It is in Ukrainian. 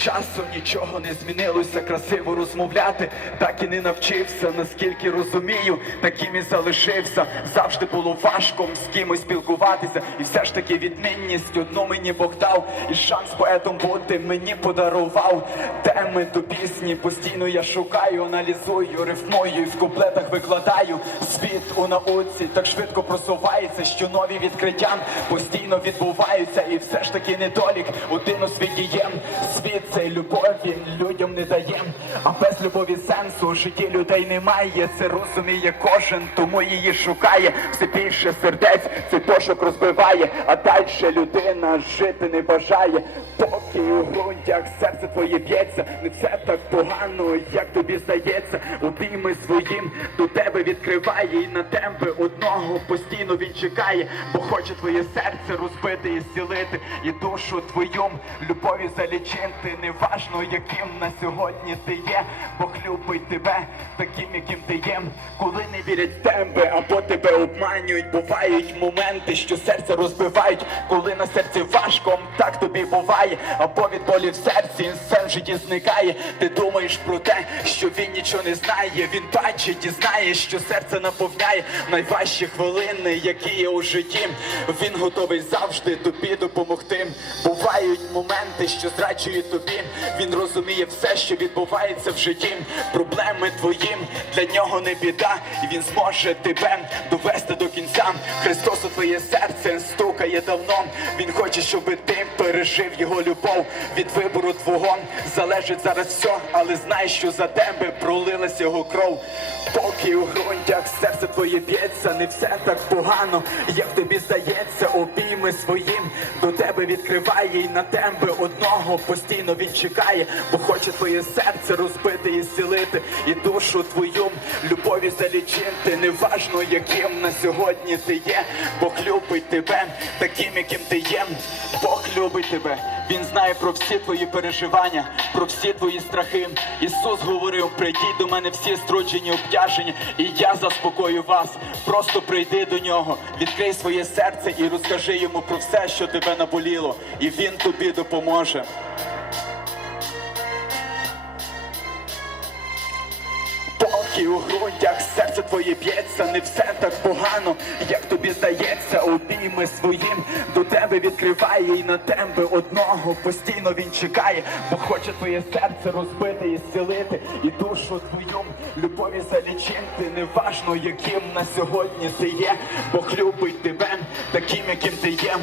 часом нічого не змінилося, красиво розмовляти, так і не навчився, наскільки розумію, таким і залишився. Завжди було важко з кимось спілкуватися, і все ж таки відмінність одну мені Бог дав, і шанс поетом бути мені подарував. Теми до пісні постійно я шукаю, аналізую, рифмую і в куплетах викладаю. Світ у науці так швидко просувається, що нові відкриття постійно відбуваються, і все ж таки недолік один у світі є. Світ цей любові людям не дає, а без любові сенсу у житті людей немає. Це розуміє кожен, тому її шукає. Все більше сердець цей пошук розбиває, а далі людина жити не бажає. Поки у грунтях серце твоє б'ється, не все так погано, як тобі здається. Обійми своїм до тебе відкриває, і на тебе одного постійно він чекає, бо хоче твоє серце розбити і зцілити, і душу твою любові залічити. Неважно, яким на сьогодні ти є, Бог любить тебе таким, яким ти є. Коли не вірять в тебе, або тебе обманюють, бувають моменти, що серце розбивають, коли на серці важко, так тобі буває, або від болі в серці сен в житті зникає. Ти думаєш про те, що він нічого не знає. Він бачить і знає, що серце наповняє найважчі хвилини, які є у житті. Він готовий завжди тобі допомогти. Бувають моменти, що зраджують тобі. Він розуміє все, що відбувається в житті. Проблеми твої для нього не біда, і він зможе тебе довести до кінця. Христос у твоє серце стукає давно. Він хоче, щоб ти пережив його любов. Від вибору твого залежить зараз все, але знай, що за тебе пролилась його кров. Поки у грунтях серце твоє б'ється, не все так погано, як тобі здається, обійми своїм до тебе відкриває і на тебе одного постійно він чекає, бо хоче твоє серце розбити і зцілити, і душу твою любові залічити. Неважно, яким на сьогодні ти є, Бог любить тебе таким, яким ти є. Бог любить тебе. Він знає про всі твої переживання, про всі твої страхи. Ісус говорив: прийдіть до мене всі струджені, обтяжені, і я заспокою вас. Просто прийди до нього, відкрий своє серце і розкажи йому про все, що тебе наболіло, і він тобі допоможе. Поки у грудях серце твоє б'ється, не все так погано, як тебе й на тебе одного постійно він чекає, бо хоче твоє серце розбити і зцілити, і душу твою любові залічити. Неважно, яким на сьогодні ти є, Бог любить тебе таким, яким ти є.